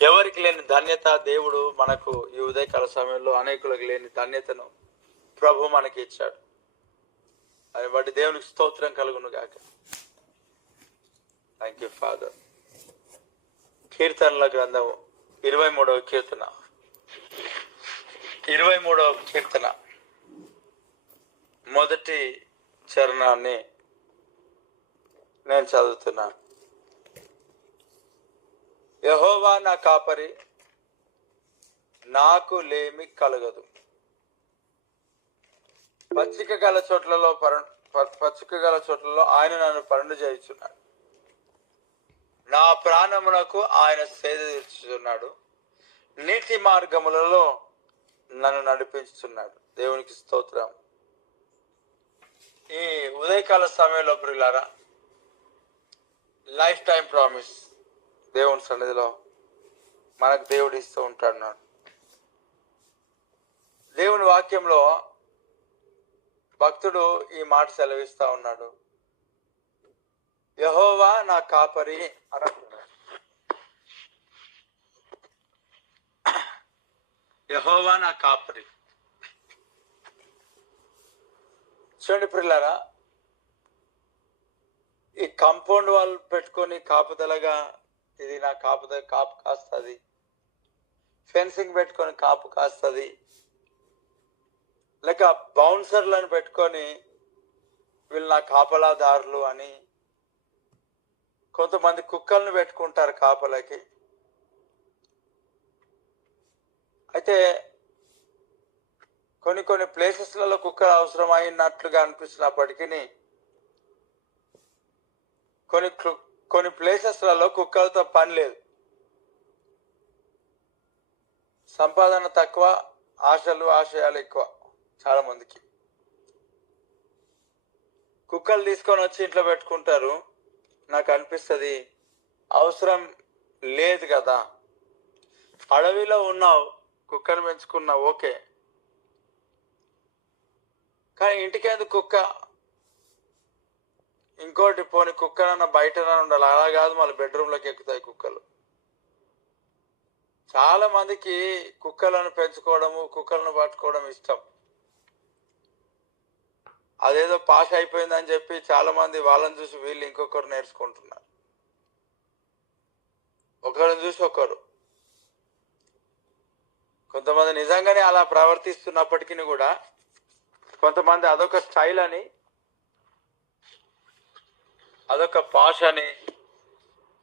ఎవరికి లేని ధన్యత దేవుడు మనకు ఈ ఉదయకాల సమయంలో అనేకులకు లేని ధన్యతను ప్రభు మనకి ఇచ్చాడు. అది వాటి దేవునికి స్తోత్రం కలుగును గాక. థ్యాంక్ యూ ఫాదర్ కీర్తనల గ్రంథం ఇరవై మూడవ కీర్తన. ఇరవై మూడవ కీర్తన. మొదటి చరణాన్ని నేను చదువుతున్నాను యహోవా నా కాపరి నాకు లేమి కలగదు. పచ్చిక గల చోట్లలో పర పచ్చిక గల చోట్లలో ఆయన నన్ను పరుండు చేయుచున్నాడు. నా ప్రాణమునకు ఆయన సేద తీర్చుతున్నాడు నీటి మార్గములలో నన్ను నడిపించుతున్నాడు దేవునికి స్తోత్రం. ఈ ఉదయకాల సమయంలో ప్రిలారా లైఫ్ టైం ప్రామిస్. దేవుని సన్నిధిలో మనకు దేవుడు ఇస్తూ ఉంటాడు నాడు దేవుని వాక్యంలో భక్తుడు ఈ మాట సెలవిస్తా ఉన్నాడు. యహోవా నా కాపరి అని యహోవా నా కాపరి. చూడండి పిల్లరా ఈ కాంపౌండ్ వాల్ పెట్టుకొని కాపుదలగా ఇది నా కాపుదల కాపు కాస్తుంది. ఫెన్సింగ్ పెట్టుకొని కాపు కాస్తుంది. లేక బౌన్సర్లను పెట్టుకొని వీళ్ళు నా కాపలాదారులు అని కొంతమంది కుక్కలను పెట్టుకుంటారు కాపలకి. అయితే కొన్ని కొన్ని ప్లేసెస్లలో కుక్కలు అవసరం అయినట్లుగా అనిపిస్తున్నప్పటికీ కొన్ని కొన్ని ప్లేసెస్లలో కుక్కలతో పని లేదు. సంపాదన తక్కువ ఆశలు ఆశయాలు ఎక్కువ చాలా మందికి. కుక్కలు తీసుకొని వచ్చి ఇంట్లో పెట్టుకుంటారు. నాకు అనిపిస్తుంది అవసరం లేదు కదా. అడవిలో ఉన్నావు కుక్కను పెంచుకున్నావు ఓకే. కానీ ఇంటికెందుకు కుక్క? ఇంకోటి పోని కుక్కనన్న బయటనే ఉండాలి. అలా కాదు మళ్ళీ బెడ్రూమ్లోకి ఎక్కుతాయి కుక్కలు. చాలా మందికి కుక్కలను పెంచుకోవడము కుక్కలను పట్టుకోవడం ఇష్టం. అదేదో పాస్ అయిపోయిందని చెప్పి చాలా మంది వాళ్ళని చూసి వీళ్ళు ఇంకొకరు నేర్చుకుంటున్నారు. ఒకరిని చూసి ఒకరు. కొంతమంది నిజంగానే అలా ప్రవర్తిస్తున్నప్పటికీ కూడా కొంతమంది అదొక స్టైల్ అని అదొక పాష అని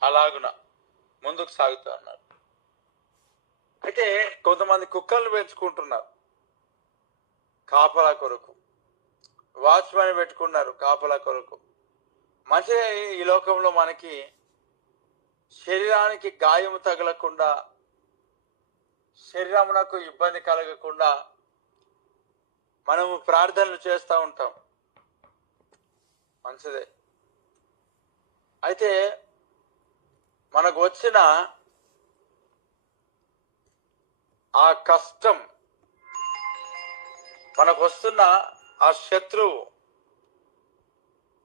అలాగున ముందుకు సాగుతూ ఉన్నారు. అయితే కొంతమంది కుక్కలను పెంచుకుంటున్నారు. కాపలా కొరకు. వాచ్మెన్ పెట్టుకున్నారు కాపలా కొరకు. మంచిగా ఈ- ఈ లోకంలో మనకి శరీరానికి గాయము తగలకుండా శరీరమునకు ఇబ్బంది కలగకుండా మనము ప్రార్థనలు చేస్తూ ఉంటాం. మంచిదే. అయితే మనకు వచ్చిన ఆ కష్టం మనకు వస్తున్న ఆ శత్రువు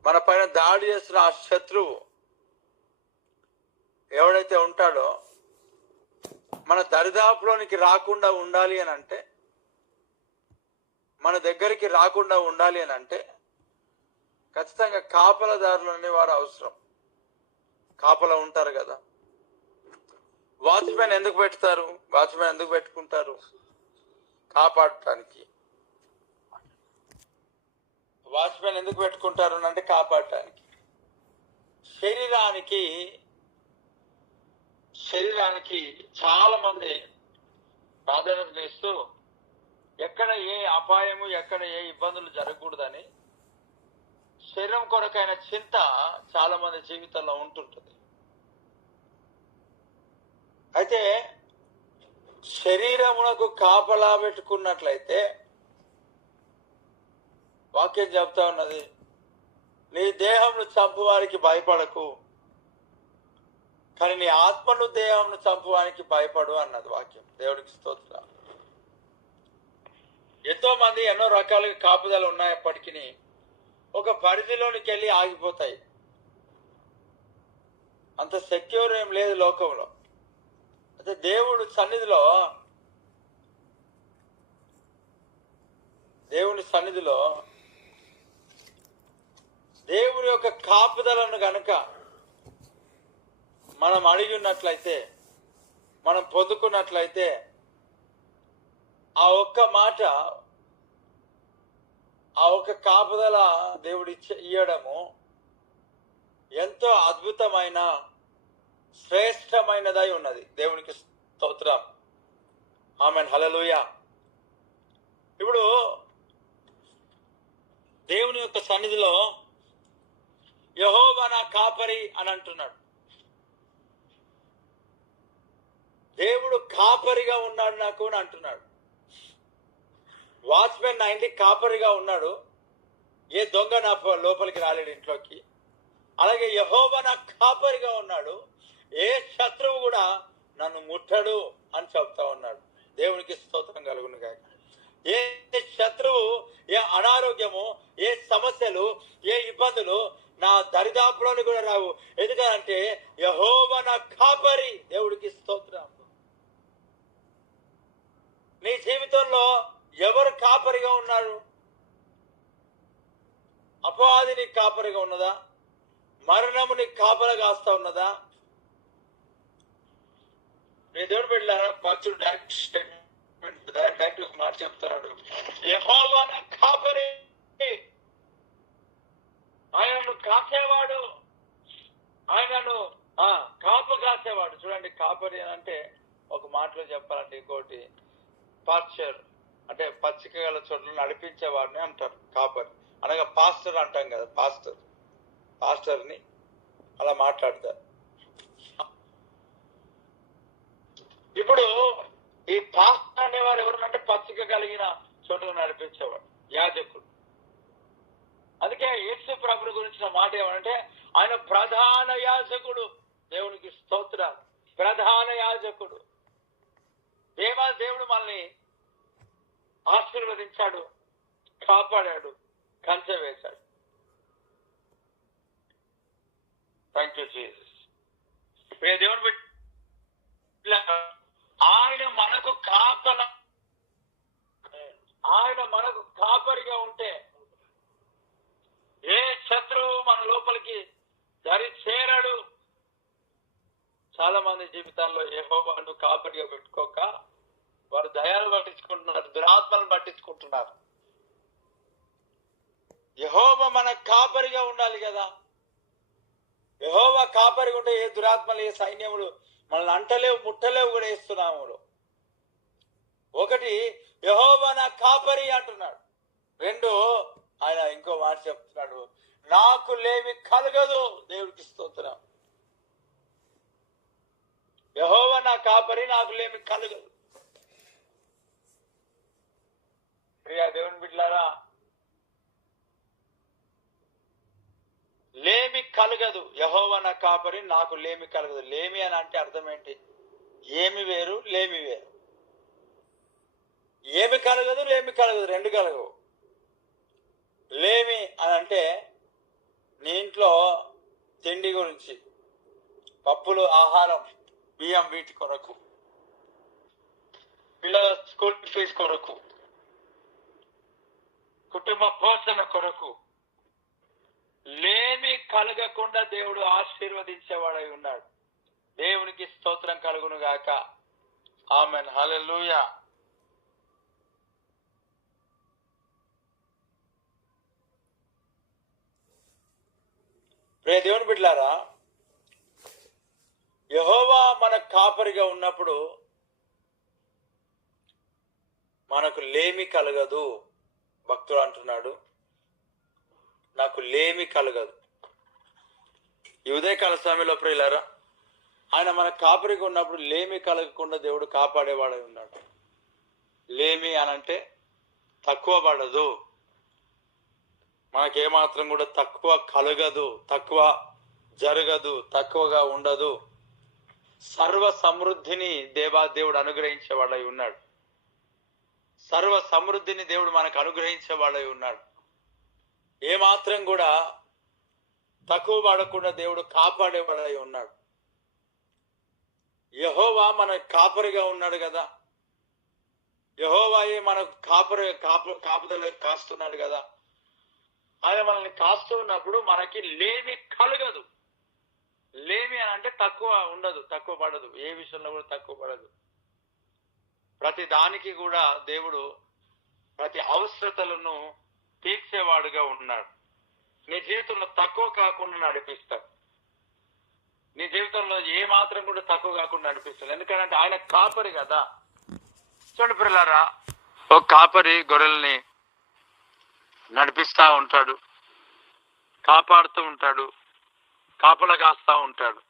మన పైన దాడి చేస్తున్న ఆ శత్రువు ఎవడైతే ఉంటాడో మన దరిదాపులోనికి రాకుండా ఉండాలి అని అంటే మన దగ్గరికి రాకుండా ఉండాలి అని అంటే ఖచ్చితంగా కాపలదారులు అనేవారు అవసరం. కాపలా ఉంటారు కదా. వాచ్మెన్ ఎందుకు పెడతారు? వాచ్మెన్ ఎందుకు పెట్టుకుంటారు? కాపాడటానికి. వాచ్మెన్ ఎందుకు పెట్టుకుంటారు అని అంటే కాపాడటానికి. శరీరానికి శరీరానికి చాలా మంది ప్రాధాన్యత ఇస్తూ ఎక్కడ ఏ అపాయము ఎక్కడ ఏ ఇబ్బందులు జరగకూడదని శరీరం కొరకైన చింత చాలా మంది జీవితంలో ఉంటుంటుంది. అయితే శరీరమునకు కాపలా పెట్టుకున్నట్లయితే వాక్యం చెప్తా ఉన్నది నీ దేహంను చంపువారికి భయపడకు కానీ నీ ఆత్మను దేహంను చంపువానికి భయపడు అన్నది వాక్యం. దేవుడికి స్తోత్రం ఎంతో మంది ఎన్నో రకాలుగా కాపుదలు ఉన్నాయప్పటికీ ఒక పరిధిలోనికి వెళ్ళి ఆగిపోతాయి. అంత సెక్యూర్ ఏం లేదు లోకంలో. అయితే దేవుడు సన్నిధిలో దేవుని సన్నిధిలో దేవుని యొక్క కాపుదలను గనుక మనం అడిగి ఉన్నట్లయితే మనం పొందుకున్నట్లయితే ఆ ఒక్క మాట ఆ ఒక్క కాపుదల దేవుడిచ్చే ఇయ్యడము ఎంతో అద్భుతమైన శ్రేష్టమైనదై ఉన్నది. దేవునికి స్తోత్రం. ఆమె హలలుయ ఇప్పుడు దేవుని యొక్క సన్నిధిలో యహోవా నా కాపరి అని అంటున్నాడు. దేవుడు కాపరిగా ఉన్నాడు నాకు అని అంటున్నాడు. వాచ్మెన్ నా ఇంటికి కాపరిగా ఉన్నాడు. ఏ దొంగ నా లోపలికి రాలేడు ఇంట్లోకి. అలాగే యహోవా నా కాపరిగా ఉన్నాడు. ఏ శత్రువు కూడా నన్ను ముట్టడు అని చెప్తా ఉన్నాడు. దేవునికి స్తోత్రం కలుగును కాక ఏ శత్రువు ఏ అనారోగ్యము ఏ సమస్యలు ఏ ఇబ్బందులు నా దరిదాపులోని కూడా రావు. ఎందుకంటే యహోవ నా కాపరి దేవుడికి స్తోత్రం. నీ జీవితంలో ఎవరు కాపరిగా ఉన్నారు? అపవాది కాపరిగా ఉన్నదా? మరణము నీకు కాస్తా ఉన్నదా? నేను దేవుడు వెళ్ళారా భక్తుడు డైరెక్ట్ స్టేట్మెంట్ డైరెక్ట్ ఒక మాట చెప్తున్నాడు. యెహోవా నా కాపరి. ఆయనను కాసేవాడు. ఆయనను ఆ కాపు కాసేవాడు. చూడండి కాపరి అని అంటే ఒక మాటలో చెప్పాలంటే ఇంకోటి. పాస్చర్ అంటే పచ్చిక గల చోట్ల నడిపించేవాడిని అంటారు కాపర్. అనగా పాస్టర్ అంటాం కదా పాస్టర్. పాస్టర్ని అలా మాట్లాడతారు. ఇప్పుడు ఈ పాస్టర్ అనేవారు ఎవరంటే పచ్చిక కలిగిన చోట్ల నడిపించేవాడు యాజకుడు. అందుకే యేసు ప్రభుల గురించిన మాట ఏమంటే ఆయన ప్రధాన యాజకుడు దేవునికి స్తోత్ర ప్రధాన యాజకుడు. దేవా దేవుడు మనల్ని ఆశీర్వదించాడు కాపాడాడు కంచె వేశాడు. థ్యాంక్ యూ జీసస్ ప్రియ దేవుని ఆయన మనకు కాపల ఆయన మనకు కాపరిగా ఉంటే ఏ శత్రువు మన లోపలికి దరి చేరడు. చాలా మంది జీవితాల్లో ఏ యెహోవాను కాపరిగా పెట్టుకోక వారు దయాలు పట్టించుకుంటున్నారు దురాత్మలను పట్టించుకుంటున్నారు. యహోవ మన కాపరిగా ఉండాలి కదా. యహోవ కాపరిగా ఉంటే ఏ దురాత్మలు ఏ సైన్యములు మనల్ని అంటలేవు ముట్టలేవు కూడా వేస్తున్నాము ఒకటి యహోవ నా కాపరి అంటున్నాడు. రెండు ఆయన ఇంకో మాట చెప్తున్నాడు. నాకు లేమి కలగదు దేవుడికి స్తోత్రం. యహోవ నా కాపరి నాకు లేమి కలగదు. ప్రియా దేవుని బిడ్డలారా లేమి కలగదు. యహోవ నా కాపరి నాకు లేమి కలగదు. లేమి అని అంటే అర్థం ఏంటి? ఏమి వేరు లేమి వేరు. ఏమి కలగదు లేమి కలగదు రెండు కలగవు. లేమి అని అంటే నీ ఇంట్లో తిండి గురించి పప్పులు ఆహారం బియ్యం వీటి కొరకు పిల్లల స్కూల్ ఫీజు కొరకు. కుటుంబ పోషణ కొరకు లేమి కలగకుండా దేవుడు ఆశీర్వదించేవాడై ఉన్నాడు. దేవునికి స్తోత్రం కలుగును గాక ఆమెన్. హలెలుయా ప్రియ దేవుని బిడ్లారా యహోవా మన కాపరిగా ఉన్నప్పుడు మనకు లేమి కలగదు. భక్తుడు అంటున్నాడు నాకు లేమి కలగదు. ఈ ఉదయకాల సమయంలో ప్రియులారా ఆయన మన కాపరిగా ఉన్నప్పుడు లేమి కలగకుండా దేవుడు కాపాడేవాడై ఉన్నాడు. లేమి అనంటే తక్కువ పడదు. మనకేమాత్రం కూడా తక్కువ కలగదు తక్కువ జరగదు తక్కువగా ఉండదు. సర్వ సమృద్ధిని దేవా దేవుడు అనుగ్రహించేవాడై ఉన్నాడు. సర్వ సమృద్ధిని దేవుడు మనకు అనుగ్రహించేవాడై ఉన్నాడు. ఏమాత్రం కూడా తక్కువ పడకుండా దేవుడు కాపాడేవాడై ఉన్నాడు. యహోవా మన కాపరిగా ఉన్నాడు కదా. యహోవాయే మనకు కాపరి కాపు కాపుదల కాస్తున్నాడు కదా. ఆయన మనల్ని కాస్తూ ఉన్నప్పుడు మనకి లేమి కలగదు. లేమి అని అంటే తక్కువ ఉండదు తక్కువ పడదు. ఏ విషయంలో కూడా తక్కువ పడదు. ప్రతి దానికి కూడా దేవుడు ప్రతి అవసరతలను తీర్చేవాడుగా ఉన్నాడు. నీ జీవితంలో తక్కువ కాకుండా నడిపిస్తాడు. నీ జీవితంలో ఏ మాత్రం కూడా తక్కువ కాకుండా నడిపిస్తాడు. ఎందుకంటే ఆయన కాపరి కదా. చూడండి పిల్లరా ఒక కాపరి గొర్రెల్ని నడిపిస్తా ఉంటాడు కాపాడుతూ ఉంటాడు కాపల కాస్తా ఉంటాడు.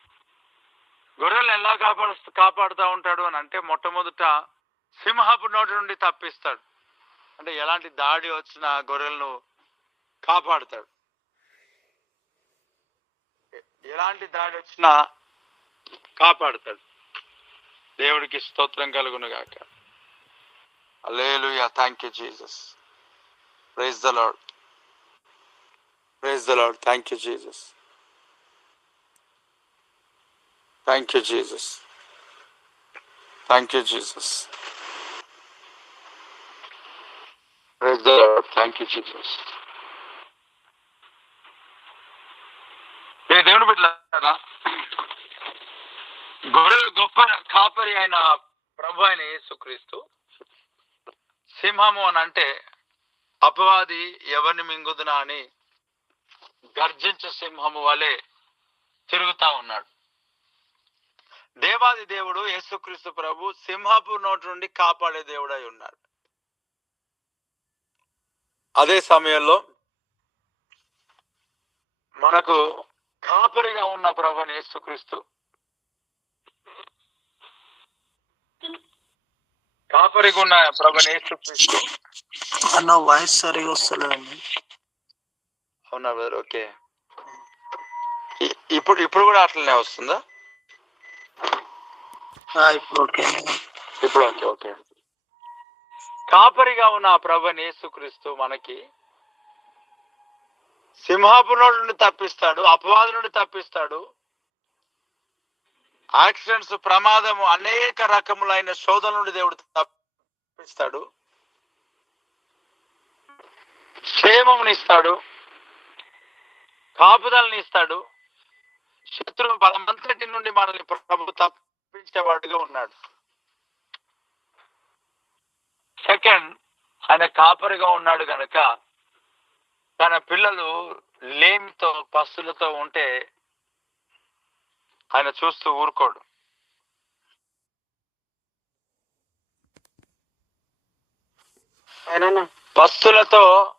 గొర్రెలు ఎలా కాపాడు కాపాడుతూ ఉంటాడు అని అంటే మొట్టమొదట సింహపు నోటి నుండి తప్పిస్తాడు. అంటే ఎలాంటి దాడి వచ్చినా గొర్రెలను కాపాడుతాడు. ఎలాంటి దాడి వచ్చినా కాపాడుతాడు. దేవుడికి స్తోత్రం కలుగును గాక alleluia thank you Jesus praise the Lord praise the Lord thank you Jesus thank you Jesus thank you Jesus Praise the Lord. Thank you, Jesus. దేవుని బిడ్డలారా గొర్రెలు గొప్ప కాపరి అయిన ప్రభు అయిన యేసుక్రీస్తు సింహము అని అంటే అపవాది ఎవరిని మింగుదునా అని గర్జించే సింహము వలె తిరుగుతా ఉన్నాడు దేవాది దేవుడు యేసుక్రీస్తు ప్రభు సింహపు నోటి నుండి కాపాడే దేవుడై ఉన్నాడు అదే సమయంలో మనకు కాపరిగా ఉన్న ప్రభు యేసుక్రీస్తు. కాపరిగా ఉన్న ప్రభు యేసుక్రీస్తు. అన్న వాయిస్ సరిగా వస్తలేదండి. అవునా బ్రదర్? ఓకే. ఇప్పుడు ఇప్పుడు కూడా అట్లనే వస్తుందా? ఇప్పుడు ఓకే. ఇప్పుడు ఓకే ఓకే. కాపరిగా ఉన్న ఆ ప్రభు యేసుక్రీస్తు మనకి సింహాపురం నుండి తప్పిస్తాడు అపవాదు నుండి తప్పిస్తాడు. యాక్సిడెంట్స్ ప్రమాదము అనేక రకములైన శోధన నుండి దేవుడు తప్పిస్తాడు. క్షేమమునిస్తాడు కాపుదలని ఇస్తాడు. శత్రువు బలమంతటి నుండి మనల్ని ప్రభు తప్పించేవాడుగా ఉన్నాడు. సెకండ్ ఆయన కాపరిగా ఉన్నాడు గనక తన పిల్లలు లేమితో పస్తులతో ఉంటే ఆయన చూస్తూ ఊరుకోడు. పస్తులతో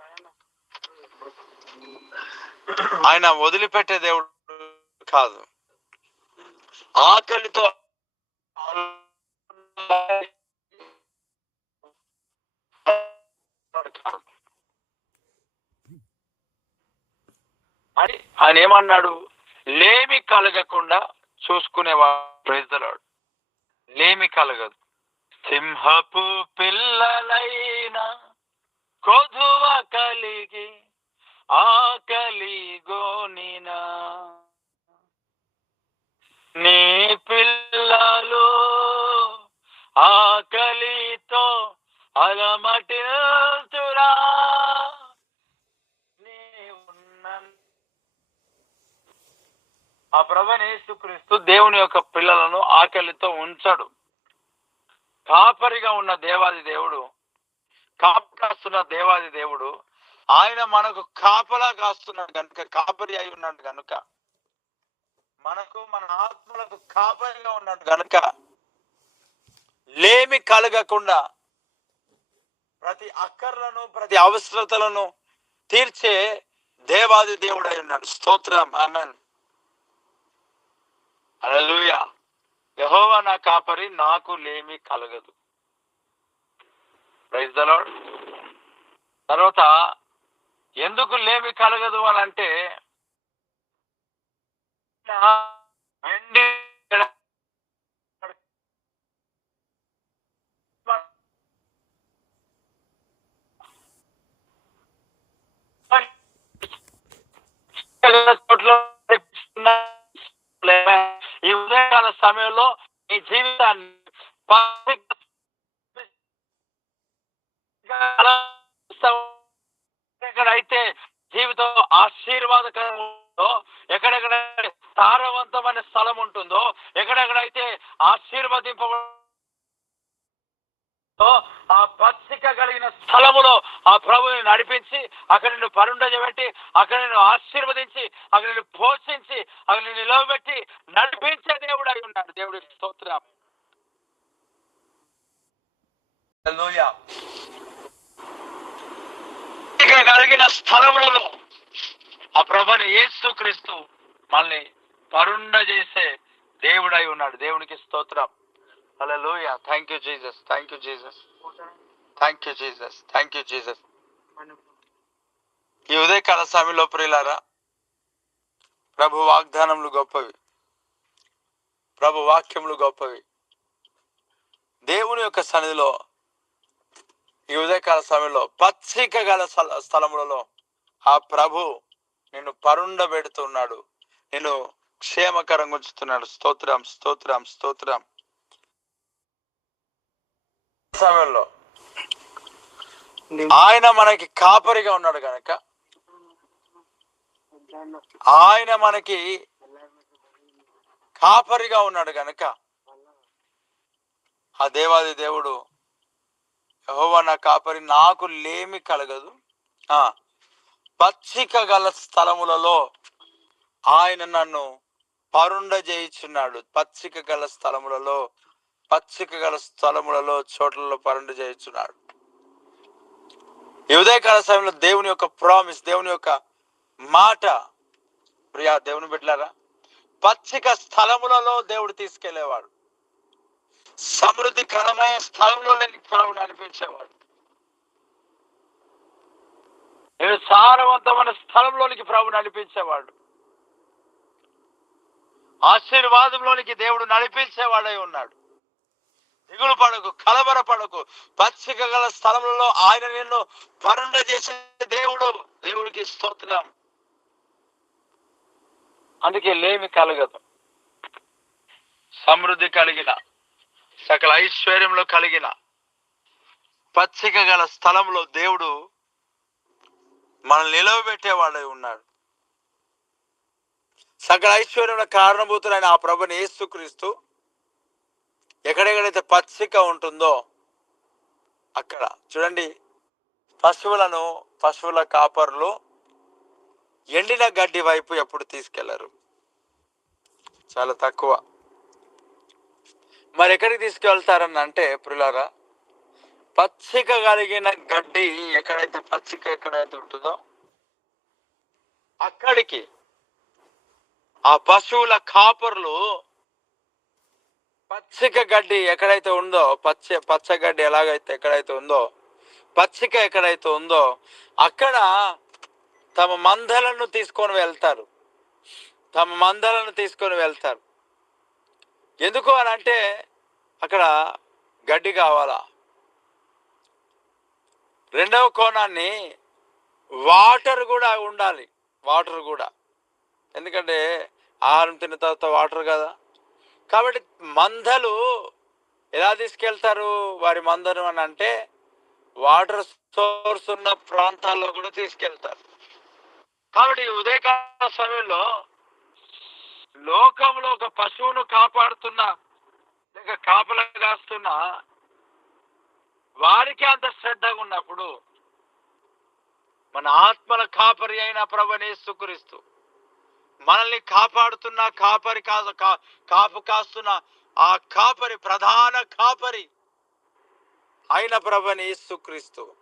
ఆయన వదిలిపెట్టే దేవుడు కాదు. ఆకలితో అని ఆయన ఏమన్నాడు? లేమి కలగకుండా చూసుకునేవాడు ప్రైజ్దలాడు లేమి కలగదు. సింహపు పిల్లలైన కొధువ కలిగి ఆకలి గోనినా. నీ పిల్లలు ఆకలితో అలమటిల్తురా నీ ఉన్న ఆ ప్రభనేసుక్రీస్తు దేవుని యొక్క పిల్లలను ఆకలితో ఉంచడు. కాపరిగా ఉన్న దేవాది దేవుడు కాపు కాస్తున్న దేవాది దేవుడు ఆయన మనకు కాపలా కాస్తున్నాడు కనుక కాపరి అయి ఉన్నాడు కనుక మనకు మన ఆత్మలకు కాపరిగా ఉన్నాడు కనుక లేమి కలగకుండా ప్రతి అక్కర్లను ప్రతి అవసరతలను తీర్చే దేవాది దేవుడు అయి ఉన్నాడు. స్తోత్రం. ఆమెన్. అలలుయా యహోవా నా కాపరి నాకు లేమి కలగదు. ప్రైజ్ ద తర్వాత ఎందుకు లేమి కలగదు అని అంటే వెండి చోట్ల కష్టకాల సమయంలో నీ జీవితాన్ని ఎక్కడైతే జీవితం ఆశీర్వాదకరంలో ఎక్కడెక్కడ సారవంతమైన స్థలం ఉంటుందో ఎక్కడెక్కడైతే ఆశీర్వదింప ఆ పచ్చిక కలిగిన స్థలములో ఆ ప్రభుని నడిపించి అక్కడ నిన్ను పరుండజబెట్టి అక్కడ నిన్ను ఆశీర్వదించి అక్కడ నిన్ను పోషించి అక్కడ నిన్ను నిలవబెట్టి నడిపించే దేవుడు అయి ఉన్నాడు. దేవుడి స్తోత్రం. కలిగిన స్థలములలో ఆ ప్రభుని యేసుక్రీస్తు మనల్ని పరుండ చేసే దేవుడై ఉన్నాడు. దేవునికి స్తోత్రం. Hallelujah thank you Jesus thank you Jesus thank you Jesus thank you Jesus ఈ ఉదయకాల సమయంలో ప్రియులారా ప్రభు వాగ్దానములు గొప్పవి. ప్రభు వాక్యములు గొప్పవి. దేవుని యొక్క సన్నిధిలో ఈ ఉదయకాల సమయంలో పచ్చిక గల స్థల- స్థలములలో ఆ ప్రభు నిన్ను పరుండబెడుతున్నాడు. నిన్ను క్షేమకరంగా ఉంచుతున్నాడు. స్తోత్రం స్తోత్రం స్తోత్రం. సమయంలో. ఆయన మనకి కాపరిగా ఉన్నాడు కనుక ఆయన మనకి కాపరిగా ఉన్నాడు గనక. ఆ దేవాది దేవుడు యెహోవా నా కాపరి నాకు లేమి కలగదు. ఆ పచ్చిక గల స్థలములలో ఆయన నన్ను పరుండ చేయుచున్నాడు పచ్చిక గల స్థలములలో పచ్చిక గల స్థలములలో చోట్లలో పరుండ చేయించున్నాడు. ఈ ఉదయకాల సమయంలో దేవుని యొక్క ప్రామిస్ దేవుని యొక్క మాట. ప్రియా దేవుని బిడ్డలారా పచ్చిక స్థలములలో దేవుడు తీసుకెళ్ళేవాడు. సమృద్ధికరమైన స్థలంలో ప్రభు నడిపించేవాడు నేను సారవంతమైన స్థలంలోనికి ప్రభు నడిపించేవాడు ఆశీర్వాదంలోనికి దేవుడు నడిపించేవాడై ఉన్నాడు. దిగులు పడకు కలవర పడకు పచ్చిక గల స్థలంలో ఆయన నిన్ను పరుండ చేసే దేవుడు. దేవుడికి స్తోత్రం. అందుకే లేమి కలగదు. సమృద్ధి కలిగిన సకల ఐశ్వర్యంలో కలిగిన పచ్చిక గల స్థలంలో దేవుడు మనల్ని నిలవబెట్టేవాడై ఉన్నాడు. సకల ఐశ్వర్యంలో కారణభూతులైన ఆ ప్రభుని ఏసుక్రీస్తు ఎక్కడెక్కడైతే పచ్చిక ఉంటుందో అక్కడ. చూడండి పశువులను పశువుల కాపర్లు ఎండిన గడ్డి వైపు ఎప్పుడు తీసుకెళ్ళరు? చాలా తక్కువ. మరి ఎక్కడికి తీసుకెళ్తారని అంటే ప్రిలారా పచ్చిక కలిగిన గడ్డి ఎక్కడైతే పచ్చిక ఎక్కడైతే ఉంటుందో అక్కడికి. ఆ పశువుల కాపర్లు పచ్చిక గడ్డి ఎక్కడైతే ఉందో పచ్చ పచ్చ గడ్డి ఎలాగైతే ఎక్కడైతే ఉందో పచ్చిక ఎక్కడైతే ఉందో అక్కడ తమ మందలను తీసుకొని వెళ్తారు. తమ మందలను తీసుకొని వెళ్తారు. ఎందుకు అని అంటే అక్కడ గడ్డి కావాలా? రెండవ కోణాన్ని వాటర్ కూడా ఉండాలి. వాటర్ కూడా. ఎందుకంటే ఆహారం తిన్న తర్వాత వాటర్ కదా. కాబట్టి మందలు ఎలా తీసుకెళ్తారు వారి మందను అని అంటే వాటర్ సోర్స్ ఉన్న ప్రాంతాల్లో కూడా తీసుకెళ్తారు. కాబట్టి ఉదయకాల సమయంలో లోకంలో ఒక పశువును కాపాడుతున్న లేక కాపలా కాస్తున్న వారికి అంత శ్రద్ధగా ఉన్నప్పుడు మన ఆత్మల కాపరి అయిన ప్రభనే సుకరిస్తూ మనల్ని కాపాడుతున్న కాపరి కాదు కా- కాపు కాస్తున్న ఆ కాపరి ప్రధాన కాపరి అయిన ప్రభని యేసుక్రీస్తు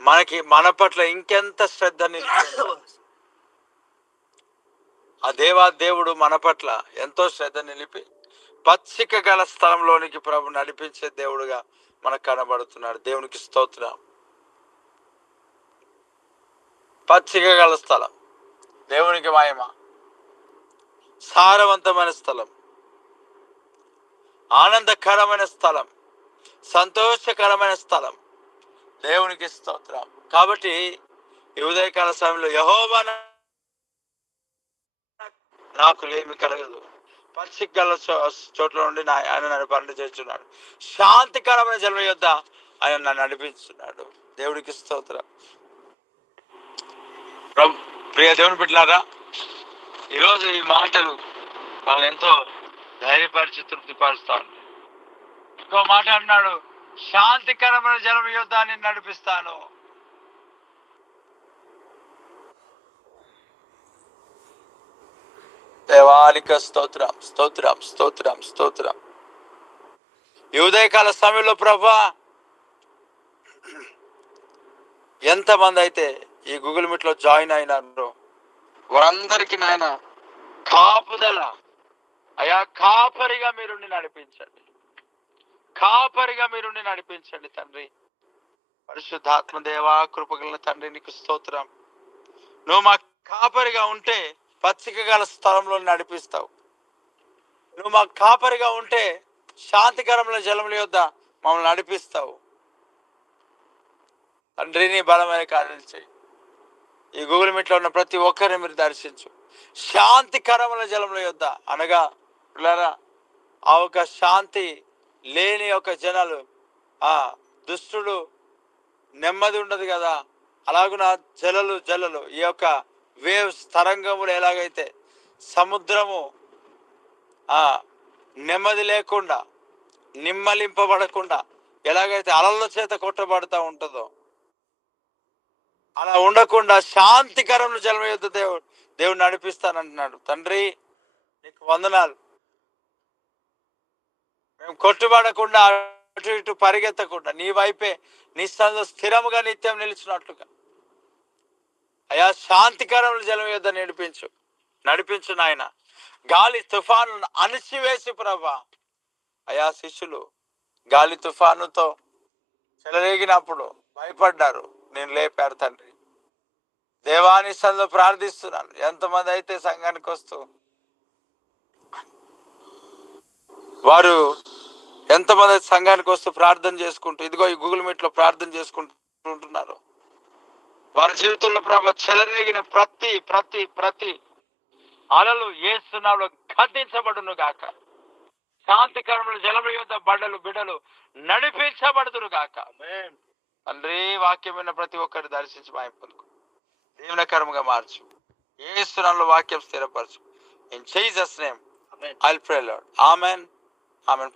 మనకి మన పట్ల ఇంకెంత శ్రద్ధ ఆ దేవా దేవుడు మన పట్ల ఎంతో శ్రద్ధ నిలిపి పచ్చిక గల స్థలంలోనికి ప్రభు నడిపించే దేవుడుగా మనకు కనబడుతున్నాడు. దేవునికి స్తోత్రం. పచ్చిక గల స్థలం. దేవునికి మాయమ సారవంతమైన స్థలం. ఆనందకరమైన స్థలం. సంతోషకరమైన స్థలం. దేవునికి స్తోత్రం. కాబట్టి ఈ ఉదయకాల సమయంలో యహోవా నాకు లేమి కలగదు. చో- చోట్ల నుండి నా ఆయన నన్ను పనులు చేస్తున్నాడు. శాంతికరమైన జన్మ యొద్ద ఆయన నన్ను నడిపిస్తున్నాడు. దేవుడికి స్తోత్రం. ప్రియ దేవుని బిడ్డలారా ఈరోజు ఈ మాటలు వాళ్ళు ఎంతో ధైర్యపరిచి తృప్తిపరుస్తా ఉంది ఇంకో మాట అన్నాడు శాంతికరమైన జన్మ యుద్ధాన్ని నడిపిస్తాను. దేవానిక స్తోత్రం స్తోత్రం స్తోత్రం స్తోత్రం. ఈ ఉదయకాల సమయంలో ప్రభా ఎంతమంది అయితే ఈ గూగుల్ మీట్లో జాయిన్ అయినారో వారందరికీ నాయన కాపుదల. అయా కాపరిగా మీరుండి నడిపించండి. కాపరిగా మీరుండి నడిపించండి తండ్రి. పరిశుద్ధాత్మ దేవా కృపగల తండ్రి నీకు స్తోత్రం. నువ్వు మా కాపరిగా ఉంటే పచ్చిక గల స్థలంలో నడిపిస్తావు. నువ్వు మా కాపరిగా ఉంటే శాంతికరమైన జలముల యొద్ద మమ్మల్ని నడిపిస్తావు. తండ్రిని బలమైన కార్యాలు చేయి. ఈ గూగుల్ మీట్లో ఉన్న ప్రతి ఒక్కరిని మీరు దర్శించు. శాంతికరమైన జలముల యొద్ద అనగా ఆ ఒక శాంతి లేని ఒక జనాలు ఆ దుష్టుడు నెమ్మది ఉండదు కదా అలాగున జలలు జలలు ఈ యొక్క వేవ్స్ తరంగములు ఎలాగైతే సముద్రము ఆ నెమ్మది లేకుండా నిమ్మలింపబడకుండా ఎలాగైతే అలల చేత కొట్టబడుతూ ఉంటుందో అలా ఉండకుండా శాంతికరమైన జన్మయుద్ధ యుద్ధ దేవుడు దేవుడు నడిపిస్తానంటున్నాడు. తండ్రి నీకు వందనాలు. మేము కొట్టుబడకుండా అటు ఇటు పరిగెత్తకుండా నీ వైపే నిస్సంద స్థిరముగా నిత్యం నిలిచినట్లుగా అయా శాంతికరములు జలం నడిపించు నడిపించు నాయన. గాలి తుఫాను అణిచివేసి ప్రభా. అయా శిష్యులు గాలి తుఫానుతో చెలరేగినప్పుడు భయపడ్డారు. నేను లేపాడు తండ్రి. దేవాని సందు ప్రార్థిస్తున్నాను. ఎంతమంది అయితే సంఘానికి వస్తూ వారు ఎంతమంది అయితే సంఘానికి వస్తూ ప్రార్థన చేసుకుంటూ ఇదిగో ఈ గూగుల్ మీట్లో ప్రార్థన చేసుకుంటుంటున్నారు. వారి జీవితంలో ప్రభ చెలరేగిన ప్రతి ప్రతి ప్రతి అలలు ఏస్తున్నాడు గద్దించబడును గాక. శాంతికరములు జలముల యొద్ద బండలు బిడలు నడిపించబడుతురు గాక. తండ్రి వాక్యం విన్న ప్రతి ఒక్కరు దర్శించి మాయం పొందుకు. దీవెనకరముగా మార్చు. ఏ స్థునంలో వాక్యం స్థిరపరచు. In Jesus name I'll pray Lord amen amen